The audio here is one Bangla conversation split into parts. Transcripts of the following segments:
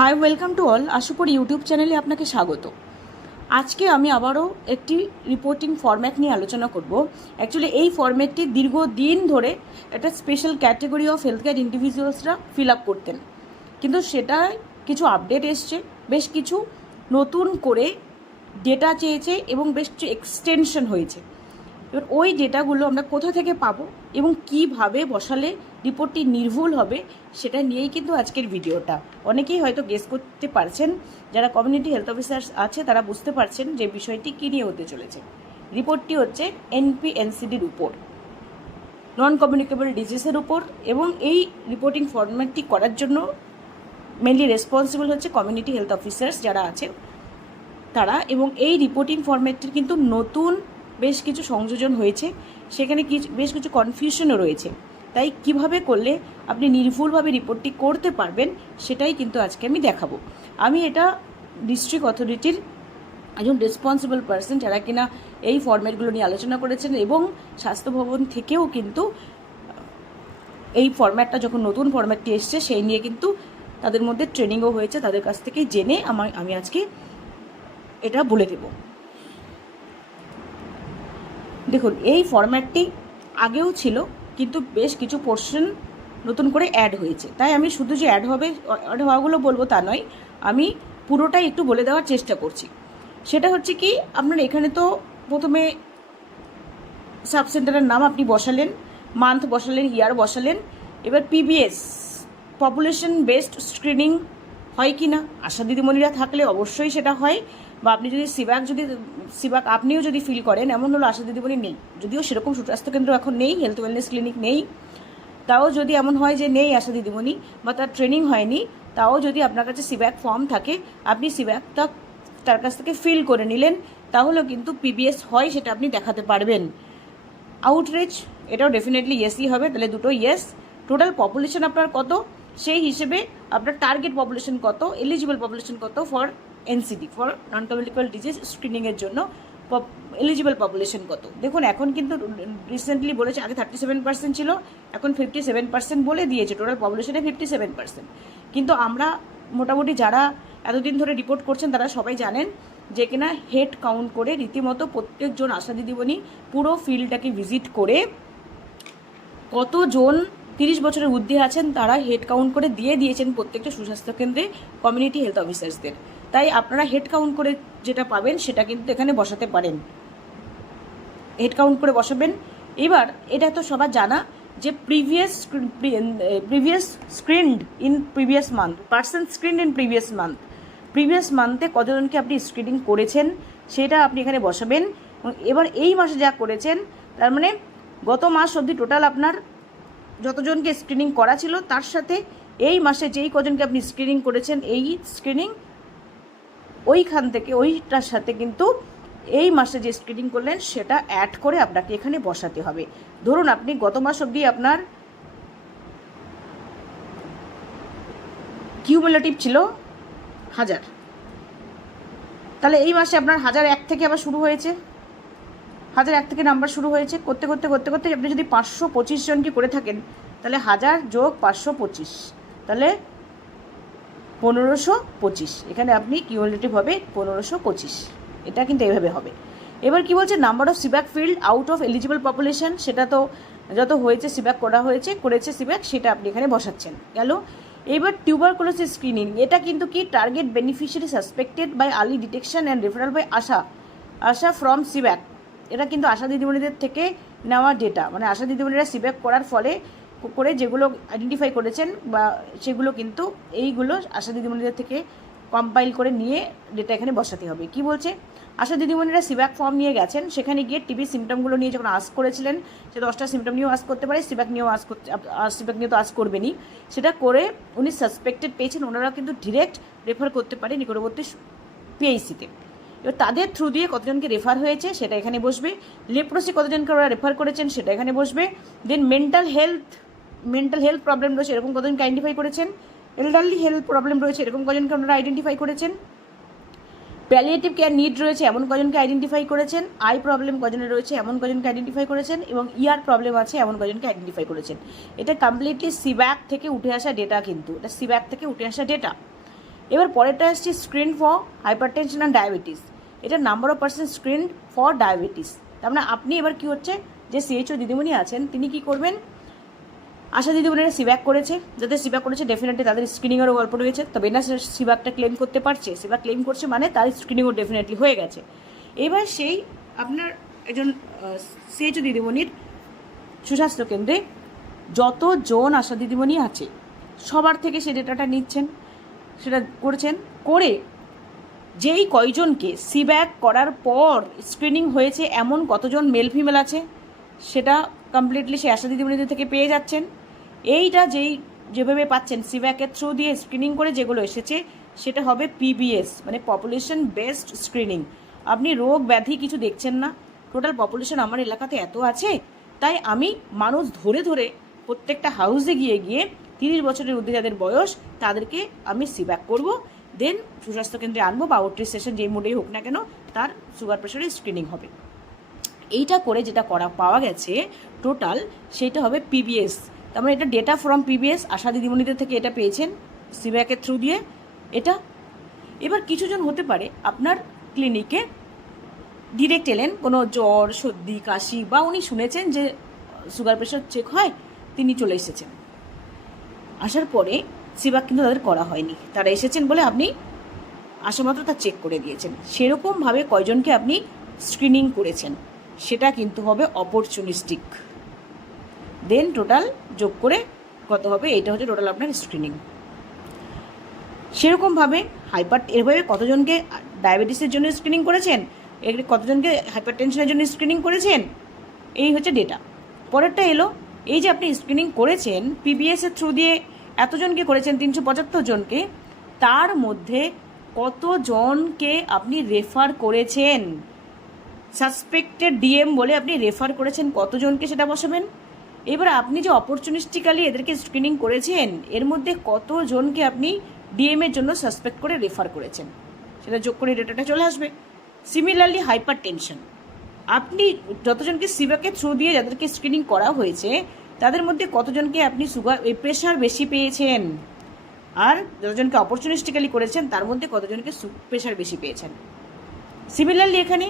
High, welcome to all. Ashupur YouTube চ্যানেলে আপনাকে স্বাগত। আজকে আমি আবারও একটি রিপোর্টিং ফরম্যাট নিয়ে আলোচনা করব। অ্যাকচুয়ালি এই ফরম্যাটটি দীর্ঘদিন ধরে একটা special category of health care ইন্ডিভিজুয়ালসরা ফিল আপ করতেন, কিন্তু সেটায় কিছু আপডেট এসছে, বেশ কিছু নতুন করে ডেটা চেয়েছে এবং বেশ কিছু এক্সটেনশন হয়েছে। এবার ওই ডেটাগুলো আমরা কোথা থেকে পাবো এবং কিভাবে বসালে রিপোর্টটি নির্ভুল হবে সেটা নিয়েই কিন্তু আজকের ভিডিওটা। অনেকেই হয়তো গেস করতে পারছেন, যারা কমিউনিটি হেলথ অফিসার আছে তারা বুঝতে পারছেন যে বিষয়টি কী নিয়ে হতে চলেছে। রিপোর্টটি হচ্ছে NP-NCDর উপর, নন কমিউনিকেবল ডিজিজের উপর, এবং এই রিপোর্টিং ফরম্যাটটি করার জন্য মেনলি রেসপন্সিবল হচ্ছে কমিউনিটি হেলথ অফিসার্স যারা আছেন তারা। এবং এই রিপোর্টিং ফরম্যাটটির কিন্তু নতুন বেশ কিছু সংযোজন হয়েছে, সেখানে বেশ কিছু কনফিউশনও রয়েছে। তাই কিভাবে করলে আপনি নির্ভুলভাবে রিপোর্টটি করতে পারবেন সেটাই কিন্তু আজকে আমি দেখাবো। আমি এটা ডিস্ট্রিক্ট অথরিটির একজন রেসপন্সিবল পার্সন যারা কিনা এই ফরম্যাটগুলো নিয়ে আলোচনা করেছেন, এবং স্বাস্থ্য ভবন থেকেও কিন্তু এই ফরম্যাটটা যখন নতুন ফরম্যাটটি এসছে সেই নিয়ে কিন্তু তাদের মধ্যে ট্রেনিংও হয়েছে, তাদের কাছ থেকে জেনে আমি আজকে এটা বলে দেব। দেখুন, এই ফরম্যাটটি আগেও ছিল, কিন্তু বেশ কিছু পোর্শন নতুন করে অ্যাড হয়েছে। তাই আমি শুধু যে অ্যাড হওয়াগুলো বলবো তা নয়, আমি পুরোটাই একটু বলে দেওয়ার চেষ্টা করছি। সেটা হচ্ছে কি, আপনার এখানে তো প্রথমে সাব সেন্টারের নাম আপনি বসালেন, মান্থ বসালেন, ইয়ার বসালেন। এবার PBS পপুলেশন বেসড স্ক্রিনিং হয় কি না, আশা দিদিমণিরা থাকলে অবশ্যই সেটা হয়, বা আপনি যদি সিবাক আপনিও যদি ফিল করেন এমন হলো আশা দিদিমণি নেই, যদিও সেরকম সুস্বাস্থ্যকেন্দ্র এখন নেই, হেলথ ওয়েলনেস ক্লিনিক নেই, তাও যদি এমন হয় যে নেই আশা দিদিমণি বা তার ট্রেনিং হয়নি, তাও যদি আপনার কাছে সিব্যাক ফর্ম থাকে, আপনি সিব্যাকটা তার কাছ থেকে ফিল করে নিলেন, তাহলেও কিন্তু PBS হয়, সেটা আপনি দেখাতে পারবেন। আউটরিচ, এটাও ডেফিনেটলি ইয়েসই হবে, তাহলে দুটো ইয়েস। টোটাল পপুলেশন আপনার কত, সেই হিসেবে আপনার টার্গেট পপুলেশন কত, এলিজিবল পপুলেশন কত for NCD, for non communicable disease স্ক্রিনিংয়ের জন্য এলিজিবল পপুলেশন কত। দেখুন, এখন কিন্তু রিসেন্টলি বলেছে, আগে 37% ছিল, এখন 57% বলে দিয়েছে, টোটাল পপুলেশনে 57%। কিন্তু আমরা মোটামুটি যারা এতদিন ধরে রিপোর্ট করছেন তারা সবাই জানেন যে কিনা হেড কাউন্ট করে রীতিমতো প্রত্যেকজন আশা দিদিমণি পুরো ফিল্ডটাকে ভিজিট করে কতজন 30 বছরের ঊর্ধ্বে আছেন তারা হেড কাউন্ট করে দিয়ে দিয়েছেন প্রত্যেকটা সুস্বাস্থ্য কেন্দ্রে কমিউনিটি হেলথ অফিসার্সদের। তাই আপনারা হেড কাউন্ট করে যেটা পাবেন সেটা কিন্তু এখানে বসাতে পারেন, হেড কাউন্ট করে বসাবেন। এবার এটা তো সবার জানা যে previous screened in previous month, person screened in previous মান্থে কতজনকে আপনি স্ক্রিনিং করেছেন সেটা আপনি এখানে বসাবেন। এবার এই মাসে যা করেছেন, তার মানে গত মাস অবধি টোটাল আপনার যতজনকে স্ক্রিনিং করা ছিল তার সাথে এই মাসে যেই কজনকে আপনি স্ক্রিনিং করেছেন, এই স্ক্রিনিং ওইখান থেকে ওইটার সাথে কিন্তু এই মাসে যে স্ক্রিনিং করলেন সেটা অ্যাড করে আপনাকে এখানে বসাতে হবে। ধরুন আপনি গত মাস অবধি আপনার কিউমুলেটিভ ছিল 1000, তাহলে এই মাসে আপনার 1001 থেকে আবার শুরু হয়েছে, 1001 থেকে নাম্বার শুরু হয়েছে, করতে করতে করতে করতে আপনি যদি 525 জনকে করে থাকেন, তাহলে 1000 যোগ 525, তাহলে 1525। এখানে আপনি কিউমুলেটিভ হবে 1525, এটা কিন্তু এইভাবে হবে। এবার কি বলছে, number of CBAC filled out of eligible population, সেটা তো যত হয়েছে সিব্যাক করেছে সিব্যাক, সেটা আপনি এখানে বসাচ্ছেন, গেল। এবার টিউবারকুলোসিস স্ক্রিনিং, এটা কিন্তু কি target beneficiary suspected by early detection and referral by ASHA from CBAC. এটা কিন্তু আশা দিদিমণিদের থেকে নেওয়া ডেটা, মানে আশা দিদিমণিরা সিব্যাক করার ফলে করে যেগুলো আইডেন্টিফাই করেছেন বা সেগুলো কিন্তু এইগুলো আশা দিদিমণিদের থেকে কম্পাইল করে নিয়ে ডেটা এখানে বসাতে হবে। কি বলছে, আশা দিদিমণিরা সিব্যাক ফর্ম নিয়ে গেছেন, সেখানে গিয়ে টিবি সিমটমগুলো নিয়ে যখন আস্ক করেছিলেন, সে 10টা সিমটম নিয়েও আস্ক করতে পারে, সিব্যাক নিয়েও তো আস্ক করবেনই, সেটা করে উনি সাসপেক্টেড পেয়েছেন, ওনারা কিন্তু ডিরেক্ট রেফার করতে পারে নিকটবর্তী PIC-তে। এবার তাদের থ্রু দিয়ে কতজনকে রেফার হয়েছে সেটা এখানে বসবে, লেপ্রোসি কতজনকে ওরা রেফার করেছেন সেটা এখানে বসবে, দেন মেন্টাল হেলথ প্রবলেম রয়েছে এরকম কতজনকে আইডেন্টিফাই করেছেন, এলডারলি হেলথ প্রবলেম রয়েছে এরকম কজনকে ওনারা আইডেন্টিফাই করেছেন, প্যালিয়েটিভ কেয়ার নিড রয়েছে এমন কজনকে আইডেন্টিফাই করেছেন, আই প্রবলেম কজনের রয়েছে এমন কজনকে আইডেন্টিফাই করেছেন, এবং ইয়ার প্রবলেম আছে এমন কজনকে আইডেন্টিফাই করেছেন। এটা কমপ্লিটলি সিব্যাক থেকে উঠে আসা ডেটা, কিন্তু এটা সিব্যাক থেকে উঠে আসা ডেটা। এবার পরেরটা আসছে screen for hypertension and diabetes. এটা number of percent screen for diabetes. তার মানে আপনি এবার কী হচ্ছে, যে সিএইচও দিদিমণি আছেন তিনি কি করবেন, আশা দিদিমণিরা সিব্যাক করেছে, যাদের সিব্যাক করেছে ডেফিনেটলি তাদের স্ক্রিনিংয়েরও গল্প রয়েছে, তবে না সিব্যাকটা ক্লেম করতে পারছে, সিব্যাক ক্লেম করছে মানে তার স্ক্রিনিংও ডেফিনেটলি হয়ে গেছে। এবার সেই আপনার একজন সিএইচও দিদিমণির সুস্বাস্থ্য কেন্দ্রে যতজন আশা দিদিমণি আছে সবার থেকে সে ডেটাটা নিচ্ছেন, সেটা করেছেন, করে যেই কয়জনকে সিব্যাক করার পর স্ক্রিনিং হয়েছে এমন কতজন মেল ফিমেল আছে সেটা কমপ্লিটলি সে আশা দিদিমণিদের থেকে পেয়ে যাচ্ছেন। এইটা যেভাবে পাচ্ছেন সিব্যাকের থ্রু দিয়ে স্ক্রিনিং করে যেগুলো এসেছে সেটা হবে পিবিএস, মানে পপুলেশন বেসড স্ক্রিনিং। আপনি রোগ ব্যাধি কিছু দেখছেন না, টোটাল পপুলেশন আমার এলাকাতে এত আছে, তাই আমি মানুষ ধরে ধরে প্রত্যেকটা হাউসে গিয়ে গিয়ে 30 বছরের ঊর্ধ্বে যাদের বয়স তাদেরকে আমি সিব্যাক করব, দেন সুস্বাস্থ্য কেন্দ্রে আনবো বা আউটরিচ সেশন যেই মোডেই হোক না কেন তার সুগার প্রেশারের স্ক্রিনিং হবে। এইটা করে যেটা পাওয়া গেছে টোটাল সেইটা হবে পিবিএস। তার মানে এটা ডেটা ফ্রম পিবিএস, আশা দিদিমণিদের থেকে এটা পেয়েছেন সিব্যাকের থ্রু দিয়ে এটা। এবার কিছুজন হতে পারে আপনার ক্লিনিকে ডিরেক্ট এলেন, কোনো জ্বর সর্দি কাশি বা উনি শুনেছেন যে সুগার প্রেশার চেক হয়, তিনি চলে এসেছেন। আসার পরে সিব্যাক কিন্তু তাদের করা হয়নি, তারা এসেছেন বলে আপনি আসা মাত্র তা চেক করে দিয়েছেন। সেরকমভাবে কয়জনকে আপনি স্ক্রিনিং করেছেন সেটা কিন্তু হবে অপরচুনিস্টিক, দেন টোটাল যোগ করে কত হবে, এইটা হচ্ছে টোটাল আপনার স্ক্রিনিং। সেরকমভাবে এভাবে কতজনকে ডায়াবেটিসের জন্য স্ক্রিনিং করেছেন, কতজনকে হাইপার টেনশনের জন্য স্ক্রিনিং করেছেন, এই হচ্ছে ডেটা। পরেরটা এলো, এই যে আপনি স্ক্রিনিং করেছেন পিবিএসের থ্রু দিয়ে এতজনকে করেছেন 375 জনকে, তার মধ্যে কতজনকে আপনি রেফার করেছেন, সাসপেক্টেড ডিএম বলে আপনি রেফার করেছেন কতজনকে সেটা বসাবেন। এবার আপনি যে অপরচুনিস্টিক্যালি এদেরকে স্ক্রিনিং করেছেন এর মধ্যে কতজনকে আপনি ডিএমের জন্য সাসপেক্ট করে রেফার করেছেন সেটা যোগ করে ডেটাটা চলে আসবে। সিমিলারলি হাইপার টেনশন, আপনি যতজনকে সিব্যাকের থ্রু দিয়ে যাদেরকে স্ক্রিনিং করা হয়েছে তাদের মধ্যে কতজনকে আপনি প্রেশার বেশি পেয়েছেন, আর যতজনকে অপরচুনিস্টিক্যালি করেছেন তার মধ্যে কতজনকে প্রেশার বেশি পেয়েছেন। সিমিলারলি এখানে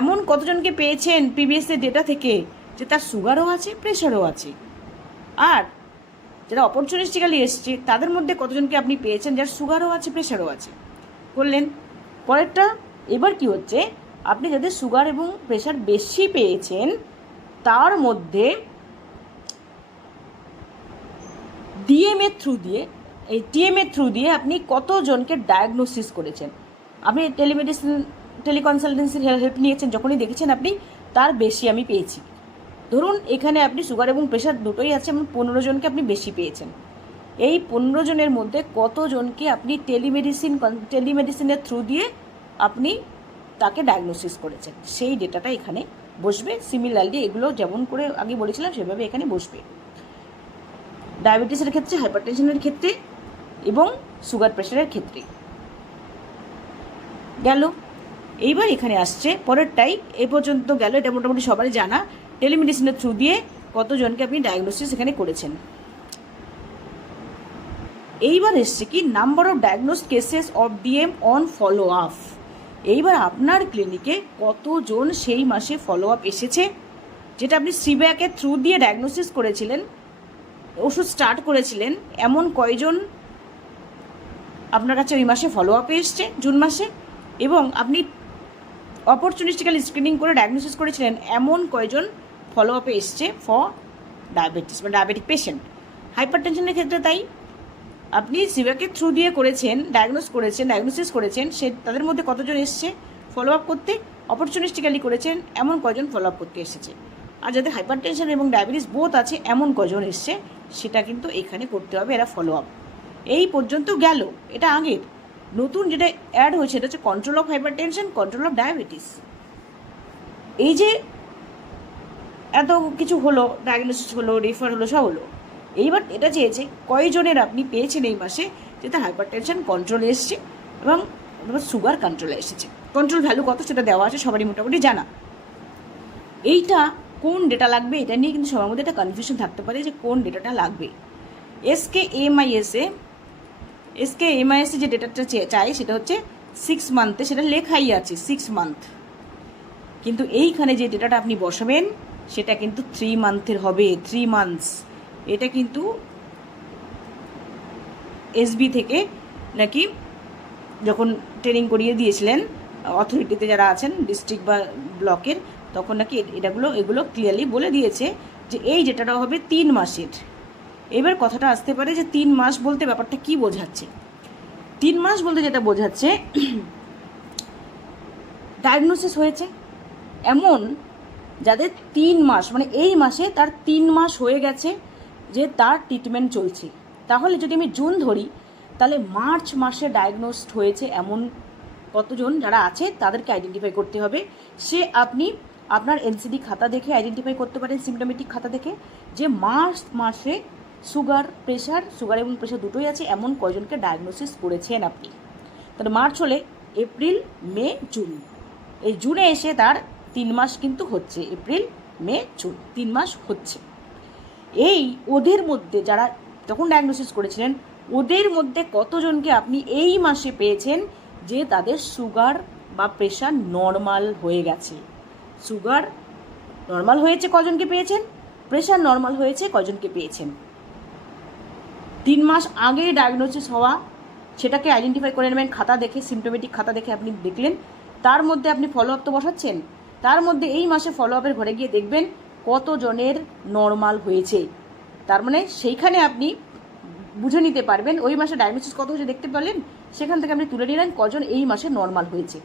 এমন কতজনকে পেয়েছেন পিবিএসের ডেটা থেকে যে তার সুগারও আছে প্রেশারও আছে, আর যারা অপরচুনিস্টিক্যালি এসছে তাদের মধ্যে কতজনকে আপনি পেয়েছেন যার সুগারও আছে প্রেশারও আছে, করলেন। পরেরটা এবার কি হচ্ছে, আপনি যাদের সুগার এবং প্রেশার বেশি পেয়েছেন তার মধ্যে ডিএমএর থ্রু দিয়ে, এই টিএমএর থ্রু দিয়ে আপনি কতজনকে ডায়াগনোসিস করেছেন। আপনি টেলিকনসালটেন্সির হেল্প নিয়েছেন, যখনই দেখেছেন আপনি তার বেশি আমি পেয়েছি, ধরুন এখানে আপনি সুগার এবং প্রেশার দুটোই আছে এবং 15 জনকে আপনি বেশি পেয়েছেন, এই 15 জনের মধ্যে কতজনকে আপনি টেলিমেডিসিনের থ্রু দিয়ে আপনি তাকে ডায়াগনোসিস করেছেন সেই ডেটাটা এখানে বসবে। সিমিলারলি এগুলো যেমন করে আগে বলেছিলাম সেভাবে এখানে বসবে, ডায়াবেটিসের ক্ষেত্রে, হাইপারটেনশনের ক্ষেত্রে এবং সুগার প্রেশারের ক্ষেত্রে। গেল, এইবার এখানে আসছে পরেরটাই, এ পর্যন্ত গেল, এটা মোটামুটি সবারই জানা, টেলিমেডিসিনের থ্রু দিয়ে কতজনকে আপনি ডায়াগনোসিস এখানে করেছেন। এইবার এসছে কি number of diagnosed cases of DM on follow up. এইবার আপনার ক্লিনিকে কতজন সেই মাসে ফলো আপ এসেছে, যেটা আপনি সিব্যাকের থ্রু দিয়ে ডায়াগনোসিস করেছিলেন, ওষুধ স্টার্ট করেছিলেন, এমন কয়জন আপনার কাছে ওই মাসে ফলো আপে এসছে জুন মাসে, এবং আপনি অপরচুনিস্টিক্যালি স্ক্রিনিং করে ডায়াগনোসিস করেছিলেন এমন কয়জন ফলো আপে এসছে ফর ডায়াবেটিস বা ডায়াবেটিক পেশেন্ট। হাইপার টেনশনের ক্ষেত্রে তাই, আপনি সিব্যাকের থ্রু দিয়ে করেছেন, ডায়াগনোসিস করেছেন, সে তাদের মধ্যে কতজন এসছে ফলো আপ করতে, অপরচুনিস্টিক্যালি করেছেন এমন কয়জন ফলো আপ করতে এসেছে, আর যাদের হাইপার টেনশন এবং ডায়াবেটিস বোথ আছে এমন কজন এসছে সেটা কিন্তু এখানে করতে হবে, এরা ফলো আপ। এই পর্যন্ত গেল, এটা আগের। নতুন যেটা অ্যাড হয়েছে এটা হচ্ছে control of hyper tension, control of diabetes. এই যে এত কিছু হলো, ডায়াগনোসিস হলো, রেফার হলো, সব হলো, এইবার এটা চেয়েছে কয়জনের আপনি পেয়েছেন এই মাসে যে তার হাইপার টেনশন কন্ট্রোলে এসছে এবং সুগার কন্ট্রোলে এসেছে। কন্ট্রোল ভ্যালু কত সেটা দেওয়া আছে, সবারই মোটামুটি জানা। এইটা কোন ডেটা লাগবে এটা নিয়ে কিন্তু সবার মধ্যে একটা কনফিউশন থাকতে পারে যে কোন ডেটাটা লাগবে। SKMIS এ এসকে এমআইএসে যে ডেটাটা চাই সেটা হচ্ছে 6 মান্থে, সেটা লেখাই আছে 6 মান্থ, কিন্তু এইখানে যে ডেটাটা আপনি বসাবেন সেটা কিন্তু 3 মান্থের হবে, 3 মান্থস। এটা কিন্তু এসবি থেকে নাকি যখন ট্রেনিং করিয়ে দিয়েছিলেন অথরিটিতে যারা আছেন ডিস্ট্রিক্ট বা ব্লকের, তখন নাকি এগুলো ক্লিয়ারলি বলে দিয়েছে যে এই ডেটাটা হবে 3 মাসের। এবার কথাটা আসতে পারে যে 3 মাস বলতে ব্যাপারটা কি বোঝাচ্ছে। 3 মাস বলতে যেটা বোঝাচ্ছে, ডায়াগনোসিস হয়েছে এমন যাদের 3 মাস, মানে এই মাসে তার 3 মাস হয়ে গেছে যে তার ট্রিটমেন্ট চলছে। তাহলে যদি আমি জুন ধরি, তাহলে মার্চ মাসে ডায়াগনোসড হয়েছে এমন কতজন যারা আছে তাদেরকে আইডেন্টিফাই করতে হবে। সে আপনি আপনার এনসিডি খাতা দেখে আইডেন্টিফাই করতে পারেন, সিমটোমেটিক খাতা দেখে, যে মার্চ মাসে সুগার এবং প্রেশার দুটোই আছে এমন কয়জনকে ডায়াগনোসিস করেছেন আপনি। তাহলে মার্চ হলে এপ্রিল, মে, জুন, এই জুনে এসে তার 3 মাস কিন্তু হচ্ছে, এপ্রিল, মে, জুন 3 মাস হচ্ছে। এই ওদের মধ্যে যারা তখন ডায়াগনোসিস করেছিলেন, ওদের মধ্যে কতজনকে আপনি এই মাসে পেয়েছেন যে তাদের সুগার বা প্রেশার নর্মাল হয়ে গেছে? সুগার নর্মাল হয়েছে কজনকে পেয়েছেন, প্রেশার নর্মাল হয়েছে কজনকে পেয়েছেন? 3 মাস আগে ডায়াগনোসিস হওয়া, সেটাকে আইডেন্টিফাই করে নেবেন খাতা দেখে, সিমটোমেটিক খাতা দেখে আপনি দেখলেন, তার মধ্যে আপনি ফলো আপ তো বসাচ্ছেন, তার মধ্যে এই মাসে ফলো আপের ঘরে গিয়ে দেখবেন কতজনের নর্মাল হয়েছে। তার মানে সেইখানে আপনি বুঝে নিতে পারবেন, ওই মাসে ডায়াগনোসিস কত হয়েছে দেখতে পারলেন, সেখান থেকে আপনি তুলে নিলেন কজন এই মাসে নর্মাল হয়েছে,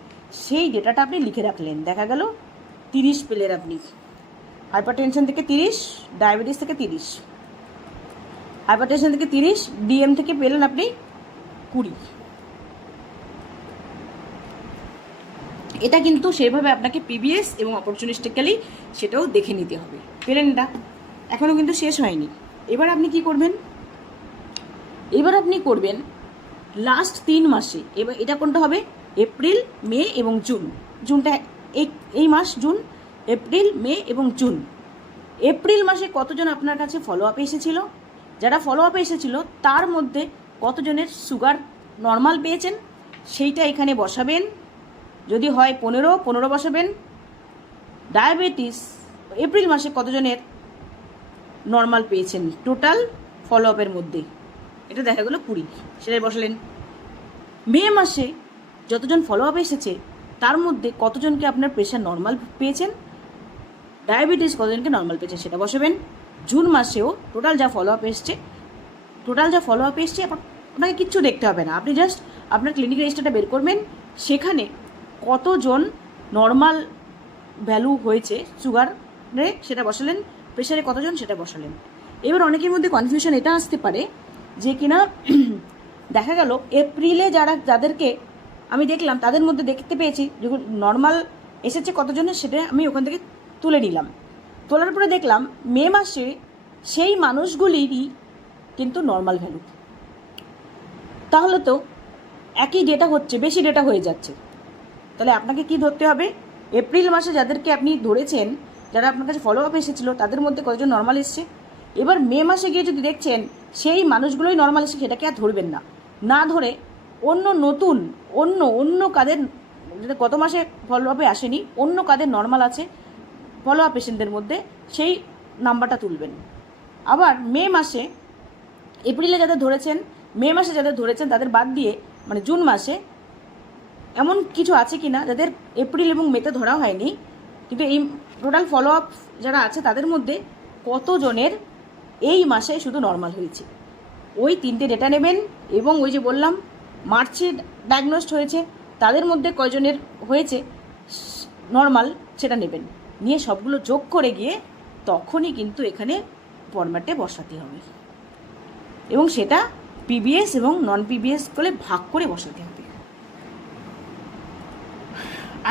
সেই ডেটাটা আপনি লিখে রাখলেন। দেখা গেল 30 পেলেন আপনি, হাইপারটেনশন থেকে 30, ডায়াবেটিস থেকে 30, হাইপারটেনশন থেকে 30, ডিএম থেকে পেলেন আপনি 20। এটা কিন্তু সেভাবে আপনাকে পিবিএস এবং অপরচুনিস্টিক্যালি সেটাও দেখে নিতে হবে। পেলেন এটা? এখনও কিন্তু শেষ হয়নি। এবার আপনি কি করবেন? এবার আপনি করবেন লাস্ট 3 মাসে, এবার এটা কোনটা হবে? এপ্রিল, মে এবং জুন। জুনটা এই মাস, জুন, এপ্রিল, মে এবং জুন। এপ্রিল মাসে কতজন আপনার কাছে ফলো আপে এসেছিল? যারা ফলো আপে এসেছিল তার মধ্যে কতজনের সুগার নর্মাল পেয়েছেন সেইটা এখানে বসাবেন। যদি হয় 15 বসাবেন। ডায়াবেটিস এপ্রিল মাসে কতজনের নর্মাল পেয়েছেন টোটাল ফলো আপের মধ্যে, এটা দেখা গেলো 20, সেটাই বসালেন। মে মাসে যতজন ফলো আপ এসেছে তার মধ্যে কতজনকে আপনার প্রেশার নর্মাল পেয়েছেন, ডায়াবেটিস কতজনকে নর্মাল পেয়েছেন সেটা বসাবেন। জুন মাসেও টোটাল যা ফলো আপ এসছে আপনাকে কিচ্ছু দেখতে হবে না, আপনি জাস্ট আপনার ক্লিনিক রেজিস্টারটা বের করবেন, সেখানে কতজন নর্মাল ভ্যালু হয়েছে সুগারে সেটা বসালেন, প্রেশারে কতজন সেটা বসালেন। এবার অনেকের মধ্যে কনফিউশন এটা আসতে পারে যে কিনা দেখা গেল এপ্রিলে যাদেরকে আমি দেখলাম তাদের মধ্যে দেখতে পেয়েছি যখন নর্মাল এসেছে কতজনের, সেটা আমি ওখান থেকে তুলে নিলাম। তোলার পরে দেখলাম মে মাসে সেই মানুষগুলিরই কিন্তু নর্মাল ভ্যালু। তাহলে তো একই ডেটা হচ্ছে, বেশি ডেটা হয়ে যাচ্ছে। তাহলে আপনাকে কি ধরতে হবে? এপ্রিল মাসে যাদেরকে আপনি ধরেছেন, যারা আপনার কাছে ফলো আপ এসেছিলো তাদের মধ্যে কতজন নর্মাল এসছে। এবার মে মাসে গিয়ে যদি দেখছেন সেই মানুষগুলোই নর্মাল এসছে, সেটাকে আর ধরবেন না, না ধরে অন্য কাদের গত মাসে ফলো আপে আসেনি, অন্য কাদের নর্মাল আছে ফলো আপ পেশেন্টদের মধ্যে, সেই নাম্বারটা তুলবেন। আবার মে মাসে এপ্রিলে যাদের ধরেছেন, মে মাসে যাদের ধরেছেন তাদের বাদ দিয়ে, মানে জুন মাসে এমন কিছু আছে কি না যাদের এপ্রিল এবং মেতে ধরা হয়নি, কিন্তু এই টোটাল ফলো আপ যারা আছে তাদের মধ্যে কতজনের এই মাসে শুধু নর্মাল হয়েছে, ওই 3টে ডেটা নেবেন। এবং ওই যে বললাম মার্চে ডায়াগনোসড হয়েছে তাদের মধ্যে কয়জনের হয়েছে নর্মাল সেটা নেবেন, নিয়ে সবগুলো যোগ করে গিয়ে তখনই কিন্তু এখানে ফরম্যাটে বসাতে হবে, এবং সেটা পিবিএস এবং নন পিবিএস করে ভাগ করে বসাতে হবে।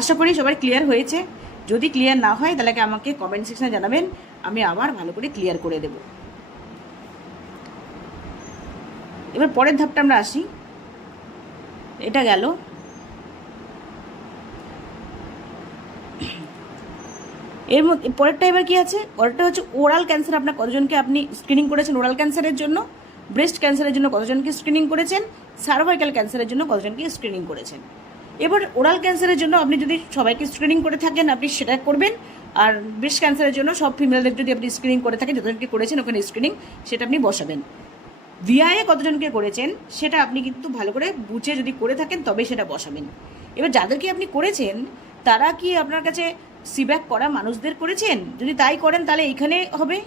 আশা করি সবাই ক্লিয়ার হয়েছে। যদি ক্লিয়ার না হয় তাহলে আমাকে কমেন্ট সেকশনে জানাবেন, আমি আবার ভালো করে ক্লিয়ার করে দেব। এবার পরের ধাপটা আমরা আসি। এটা গেল। এর মধ্যে পরেরটা এবার কি আছে? পরেরটা হচ্ছে ওরাল ক্যান্সার। আপনার কতজনকে আপনি স্ক্রিনিং করেছেন ওরাল ক্যান্সারের জন্য, ব্রেস্ট ক্যান্সারের জন্য কতজনকে স্ক্রিনিং করেছেন, সার্ভাইকাল ক্যান্সারের জন্য কতজনকে স্ক্রিনিং করেছেন। এবার ওরাল ক্যান্সারের জন্য আপনি যদি সবাইকে স্ক্রিনিং করে থাকেন আপনি সেটা করবেন, আর ব্রেস্ট ক্যান্সারের জন্য সব ফিমেলদের যদি আপনি স্ক্রিনিং করে থাকেন, যতজনকে করেছেন ওখানে স্ক্রিনিং সেটা আপনি বসাবেন। ভিআইএ কতজনকে করেছেন সেটা আপনি কিন্তু ভালো করে বুঝে যদি করে থাকেন তবে সেটা বসাবেন। এবার যাদেরকে আপনি করেছেন তারা কি আপনার কাছে সিব্যাক করা মানুষদের করেছেন? যদি তাই করেন তাহলে এইখানে হবে।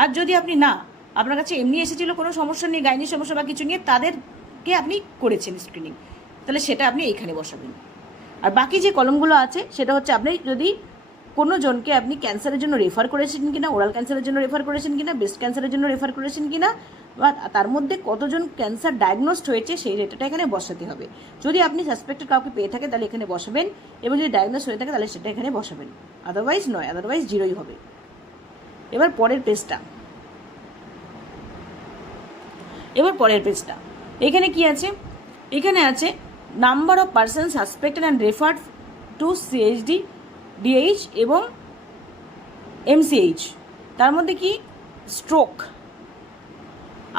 আর যদি আপনি না, আপনার কাছে এমনি এসেছিল কোনো সমস্যা নেই, গাইনি সমস্যা বা কিছু নিয়ে, তাদেরকে আপনি করেছেন স্ক্রিনিং, তাহলে সেটা আপনি এইখানে বসাবেন। আর বাকি যে কলমগুলো আছে সেটা হচ্ছে আপনি যদি কোনো জনকে আপনি ক্যান্সারের জন্য রেফার করেছেন কিনা, ওরাল ক্যান্সারের জন্য রেফার করেছেন কিনা, ব্রেস্ট ক্যান্সারের জন্য রেফার করেছেন কিনা, বা তার মধ্যে কতজন ক্যান্সার ডায়াগনোসড হয়েছে সেই ডেটাটা এখানে বসাতে হবে। যদি আপনি সাসপেক্টেড কাউকে পেয়ে থাকেন তাহলে এখানে বসাবেন, এবং যদি ডায়াগনোস হয়ে থাকে তাহলে সেটা এখানে বসাবেন, আদারওয়াইজ নয়, আদারওয়াইজ জিরোই হবে। এবার পরের পেজটা, এখানে কি আছে? এখানে আছে number of person suspected and referred to CHD, DH এবং এমসিএইচ। তার মধ্যে কি স্ট্রোক,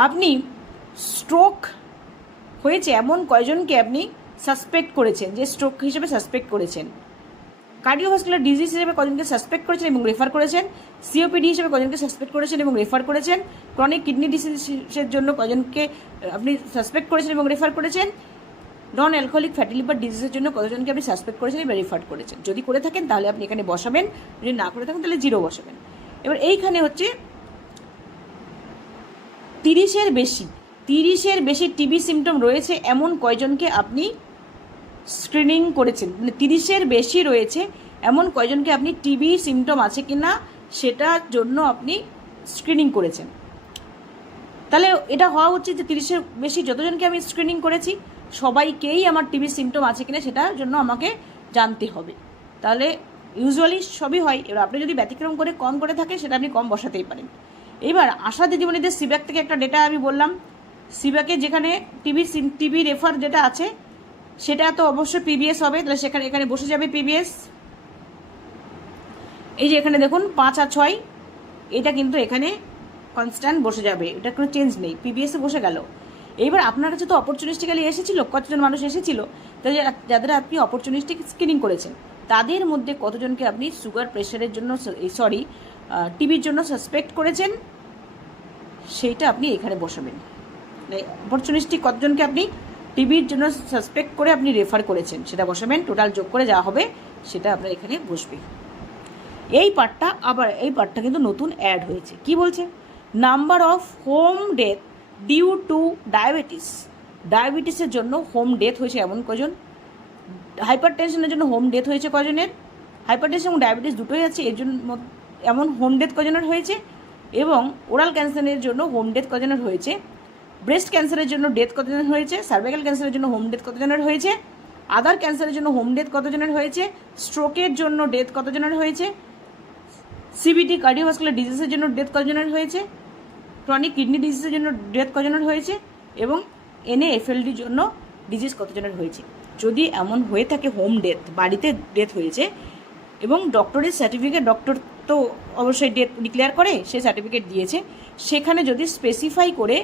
আপনি স্ট্রোক হয়েছে এমন কয়জনকে আপনি সাসপেক্ট করেছেন, যে স্ট্রোক হিসেবে সাসপেক্ট করেছেন। কার্ডিওভাস্কুলার ডিজিজ হিসেবে কজনকে সাসপেক্ট করেছেন এবং রেফার করেছেন। সিওপিডি হিসেবে কজনকে সাসপেক্ট করেছেন এবং রেফার করেছেন। ক্রনিক কিডনি ডিজিজের জন্য কজনকে আপনি সাসপেক্ট করেছেন এবং রেফার করেছেন। নন অ্যালকোহলিক ফ্যাটি লিভার ডিজিজের জন্য কতজনকে আপনি সাসপেক্ট করেছেন এবং রেফার করেছেন। যদি করে থাকেন তাহলে আপনি এখানে বসাবেন, যদি না করে থাকেন তাহলে জিরো বসাবেন। এবার এইখানে হচ্ছে 30-এর বেশি টিবি সিমটম রয়েছে এমন কয়জনকে আপনি স্ক্রিনিং করেছেন, মানে 30-এর বেশি রয়েছে এমন কয়জনকে আপনি টিবি সিমটম আছে কি না সেটার জন্য আপনি স্ক্রিনিং করেছেন। তাহলে এটা হওয়া উচিত যে 30-এর বেশি যতজনকে আমি স্ক্রিনিং করেছি সবাইকেই আমার টিবি সিমটম আছে কিনা সেটার জন্য আমাকে জানতে হবে। তাহলে ইউজুয়ালি সবই হয়। এবার আপনি যদি ব্যতিক্রম করে কম করে থাকে সেটা আপনি কম বসাতেই পারেন। এবার আশা দিদিমণিদের সিব্যাক থেকে একটা ডেটা আমি বললাম, সিব্যাকে যেখানে টিবি রেফার যেটা আছে সেটা তো অবশ্যই পিবিএস হবে, তাহলে সেখানে এখানে বসে যাবে পিবিএস। এই যে এখানে দেখুন 5 আর 6 এটা কিন্তু এখানে কনস্ট্যান্ট বসে যাবে, এটা কোনো চেঞ্জ নেই, পিবিএসে বসে গেল। এইবার আপনার কাছে তো অপরচুনিস্টিক্যালি এসেছিল, কতজন মানুষ এসেছিল, তাহলে যাদের আপনি অপরচুনিস্টিক স্ক্রিনিং করেছেন তাদের মধ্যে কতজনকে আপনি সুগার প্রেশারের জন্য টিবির জন্য সাসপেক্ট করেছেন সেইটা আপনি এখানে বসাবেন। অপরচুনিস্টিক কতজনকে আপনি টিবির জন্য সাসপেক্ট করে আপনি রেফার করেছেন সেটা বসাবেন, টোটাল যোগ করে যা হবে সেটা আপনার এখানে বসবে। এই পার্টটা কিন্তু নতুন অ্যাড হয়েছে। কি বলছে? Number of home death due to ডায়াবেটিসের জন্য হোম ডেথ হয়েছে এমন কজন, হাইপার টেনশনের জন্য হোম ডেথ হয়েছে কজনের, হাইপার টেনশন এবং ডায়াবেটিস দুটোই আছে এর জন্য এমন হোম ডেথ কজনের হয়েছে, এবং ওরাল ক্যান্সারের জন্য হোম ডেথ কজনের হয়েছে, ব্রেস্ট ক্যান্সারের জন্য ডেথ কতজনের হয়েছে, সার্ভাইকাল ক্যান্সারের জন্য হোম ডেথ কতজনের হয়েছে, আদার ক্যান্সারের জন্য হোম ডেথ কতজনের হয়েছে, স্ট্রোকের জন্য ডেথ কতজনের হয়েছে, সিবিটি কার্ডিওভাস্কুলার ডিজিজের জন্য ডেথ কতজনের হয়েছে, ক্রনিক কিডনি ডিজিজের জন্য ডেথ কতজনের হয়েছে, এবং NAFLDর জন্য ডিজিজ কতজনের হয়েছে। যদি এমন হয়ে থাকে হোম ডেথ, বাড়িতে ডেথ হয়েছে, এবং ডক্টরের সার্টিফিকেট, ডক্টর তো অবশ্যই ডেথ ডিক্লেয়ার করে, সে সার্টিফিকেট দিয়েছে, সেখানে যদি স্পেসিফাই করে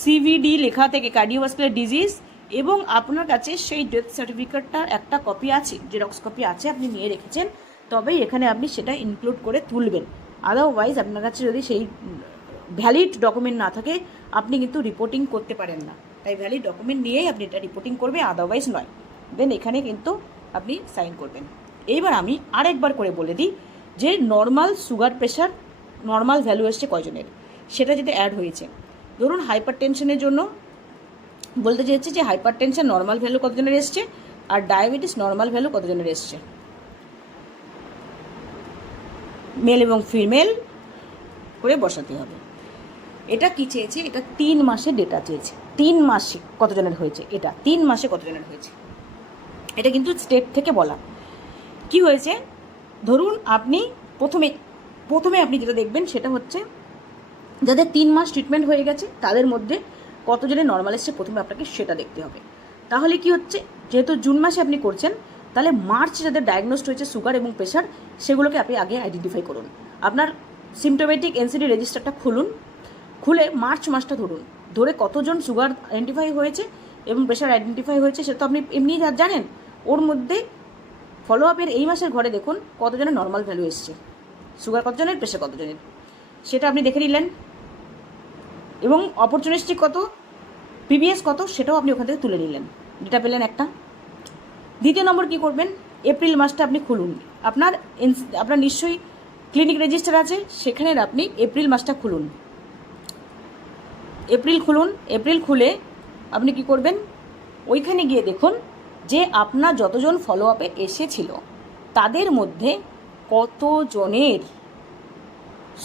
CVD লেখা থেকে কার্ডিওভাস্কুলার ডিজিজ, এবং আপনার কাছে সেই ডেথ সার্টিফিকেটটার একটা কপি আছে, জেরক্স কপি আছে, আপনি নিয়ে রেখেছেন, তবেই এখানে আপনি সেটা ইনক্লুড করে তুলবেন। আদারওয়াইজ আপনার কাছে যদি সেই ভ্যালিড ডকুমেন্ট না থাকে আপনি কিন্তু রিপোর্টিং করতে পারেন না। তাই ভ্যালিড ডকুমেন্ট নিয়েই আপনি এটা রিপোর্টিং করবে, আদারওয়াইজ নয়। দেন এখানে কিন্তু আপনি সাইন করবেন। এইবার আমি আরেকবার করে বলে দিই যে normal sugar pressure normal value এসছে কয়জনের, সেটা যদি অ্যাড হয়েছে। ধরুন হাইপার টেনশনের জন্য বলতে চাইছি যে হাইপার টেনশন নর্মাল ভ্যালু কতজনের এসছে, আর ডায়াবেটিস নর্মাল ভ্যালু কতজনের এসছে, মেল এবং ফিমেল করে বসাতে হবে। এটা কি চেয়েছে? এটা 3 মাসে ডেটা চেয়েছে। 3 মাসে কতজনের হয়েছে, এটা 3 মাসে কতজনের হয়েছে, এটা কিন্তু স্টেট থেকে বলা। কি হয়েছে? ধরুন আপনি প্রথমে আপনি যেটা দেখবেন সেটা হচ্ছে যাদের 3 মাস ট্রিটমেন্ট হয়ে গেছে তাদের মধ্যে কতজনের নর্মাল এসছে, প্রথমে আপনাকে সেটা দেখতে হবে। তাহলে কি হচ্ছে, যেহেতু জুন মাসে আপনি করছেন, তাহলে মার্চ যাদের ডায়াগনোসড হয়েছে সুগার এবং প্রেশার সেগুলোকে আপনি আগে আইডেন্টিফাই করুন। আপনার সিমটোমেটিক NCD রেজিস্টারটা খুলে মার্চ মাসটা ধরে কতজন সুগার আইডেন্টিফাই হয়েছে এবং প্রেশার আইডেন্টিফাই হয়েছে, সেটা তো আপনি এমনি জানেন। ওর মধ্যে ফলো আপের এই মাসের ঘরে দেখুন কতজনের নর্মাল ভ্যালু এসছে, সুগার কতজনের, প্রেশার কতজনের, সেটা আপনি দেখে নিলেন। এবং অপরচুনিস্টিক কত, প্রিভিয়াস কত, সেটাও আপনি ওখান থেকে তুলে নিলেন, ডেটা পেলেন একটা। দ্বিতীয় নম্বর কী করবেন, এপ্রিল মাসটা আপনি খুলুন। আপনার নিশ্চয়ই ক্লিনিক রেজিস্টার আছে, সেখানে আপনি এপ্রিল মাসটা খুলুন। এপ্রিল খুলে আপনি কি করবেন, ওইখানে গিয়ে দেখুন যে আপনার যতজন ফলো আপে এসেছিল তাদের মধ্যে কতজনের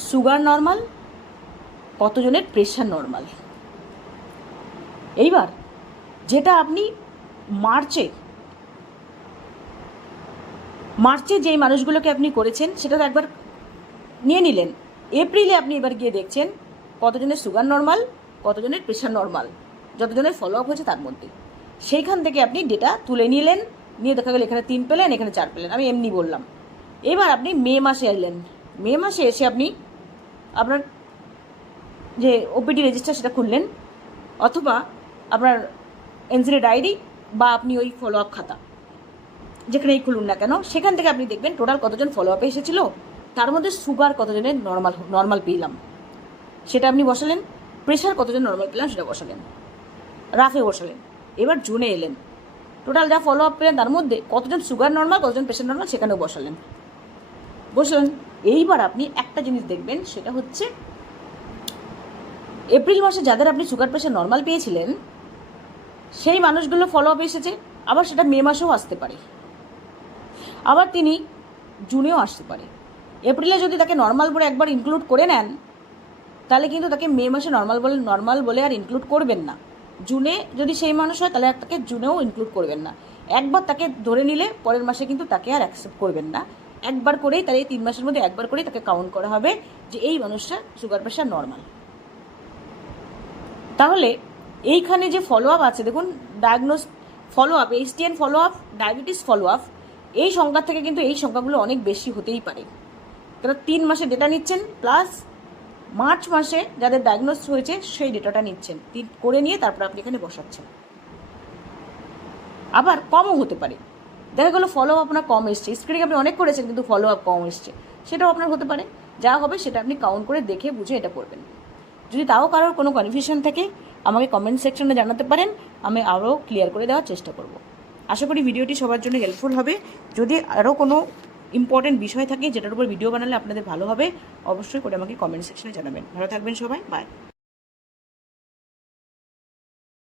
সুগার নর্মাল, কতজনের প্রেশার নর্মাল। এইবার যেটা আপনি মার্চে যেই মানুষগুলোকে আপনি করেছেন সেটা তো একবার নিয়ে নিলেন। এপ্রিলে আপনি এবার গিয়ে দেখছেন কতজনের সুগার নর্মাল, কতজনের প্রেশার নর্মাল, যতজনের ফলো আপ হয়েছে তার মধ্যে। সেইখান থেকে আপনি ডেটা তুলে নিলেন, নিয়ে দেখা গেল এখানে 3 পেলেন, এখানে 4 পেলেন, আমি এমনি বললাম। এবার আপনি মে মাসে এলেন, মে মাসে এসে আপনি আপনার যে ওপিডি রেজিস্টার সেটা খুললেন, অথবা আপনার এনসিডি ডায়েরি বা আপনি ওই ফলো আপ খাতা যেখানেই খুলুন না কেন, সেখান থেকে আপনি দেখবেন টোটাল কতজন ফলো আপে এসেছিল, তার মধ্যে সুগার কতজনের নর্মাল পেলাম সেটা আপনি বসালেন, প্রেশার কতজন নর্মাল পেলাম সেটা বসালেন, রাফে বসালেন। এবার জুনে এলেন, টোটাল যা ফলো আপ পেলেন তার মধ্যে কতজন সুগার নর্মাল, কতজন প্রেশার নর্মাল সেখানেও বসালেন। এইবার আপনি একটা জিনিস দেখবেন, সেটা হচ্ছে এপ্রিল মাসে যাদের আপনি সুগার প্রেশার নর্মাল পেয়েছিলেন সেই মানুষগুলো ফলো আপ এসেছে, আবার সেটা মে মাসেও আসতে পারে, আবার তিনি জুনেও আসতে পারে। এপ্রিলে যদি তাকে নর্মাল বলে একবার ইনক্লুড করে নেন, তাহলে কিন্তু তাকে মে মাসে নর্মাল বলে আর ইনক্লুড করবেন না। জুনে যদি সেই মানুষ হয় তাহলে তাকে জুনেও ইনক্লুড করবেন না। একবার তাকে ধরে নিলে পরের মাসে কিন্তু তাকে আর অ্যাকসেপ্ট করবেন না। একবার করেই, তার এই 3 মাসের মধ্যে একবার করেই তাকে কাউন্ট করা হবে যে এই মানুষটা সুগার প্রেশার নর্মাল। তাহলে এইখানে যে ফলো আপ আছে দেখুন, diagnose follow up, HTN follow up, diabetes follow up, এই সংখ্যা থেকে কিন্তু এই সংখ্যাগুলো অনেক বেশি হতেই পারে। তারা 3 মাসে ডেটা নিচ্ছেন, প্লাস মার্চ মাসে যাদের ডায়াগনোস হয়েছে সেই ডেটাটা নিচ্ছেন, করে নিয়ে তারপর আপনি এখানে বসাচ্ছেন। আবার কমও হতে পারে, দেখা গেলো ফলো আপ আপনার কম এসছে, স্ক্রিনিং আপনি অনেক করেছেন কিন্তু ফলো আপ কম এসছে, সেটাও আপনার হতে পারে। যা হবে সেটা আপনি কাউন্ট করে দেখে বুঝে এটা করবেন। যদি তাও কারোর কোনো কনফিউশন থাকে আমাকে কমেন্ট সেকশনে জানাতে পারেন, আমি আরও ক্লিয়ার করে দেওয়ার চেষ্টা করব। আশা করি ভিডিওটি সবার জন্য হেল্পফুল হবে। যদি আরও কোনো ইম্পর্টেন্ট বিষয় থাকে যেটার উপর ভিডিও বানালে আপনাদের ভালো হবে, অবশ্যই করে আমাকে কমেন্ট সেকশনে জানাবেন। ভালো থাকবেন সবাই, বাই।